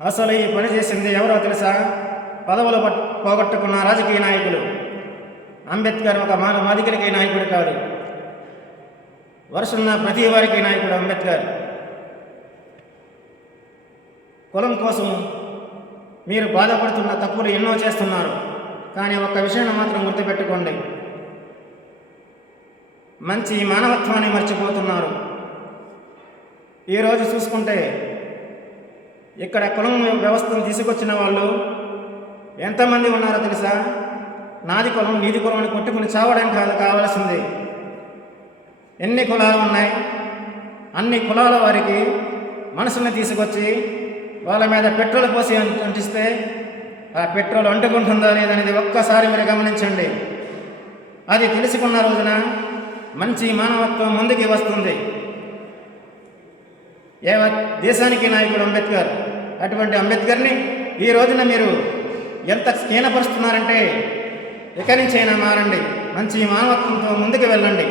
అసలు ఈ పని చేసింది ఎవరో తెలుసా? పదవులు పోగొట్టుకున్న రాజకీయ నాయకులు. అంబేద్కర్ ఒక మాదిగలికి నాయకుడు కాదు, వరుసన్న ప్రతి వారికి నాయకుడు అంబేద్కర్. కులం కోసం మీరు బాధపడుతున్న తప్పులు ఎన్నో చేస్తున్నారు, కానీ ఒక్క విషయాన్ని మాత్రం గుర్తుపెట్టుకోండి, మంచి మానవత్వాన్ని మర్చిపోతున్నారు. ఈరోజు చూసుకుంటే ఇక్కడ కులం వ్యవస్థను తీసుకొచ్చిన వాళ్ళు ఎంతమంది ఉన్నారో తెలుసా? నాది కులం నీది కులం అని కొట్టుకుని చావడం కాదు కావాల్సింది. ఎన్ని కులాలు ఉన్నాయి, అన్ని కులాల వారికి మనసుని తీసుకొచ్చి వాళ్ళ మీద పెట్రోల్ పోసి అంటిస్తే ఆ పెట్రోల్ అంటుకుంటుందా లేదనేది ఒక్కసారి మీరు గమనించండి. అది తెలుసుకున్న రోజున మంచి మానవత్వం ముందుకి వస్తుంది. దేశానికి నాయకుడు అంబేద్కర్. అటువంటి అంబేద్కర్ని ఈ రోజున మీరు ఎంత హీనపరుస్తున్నారంటే ఇక నుంచైనా మారండి, మంచి మానవత్వంతో ముందుకు వెళ్ళండి.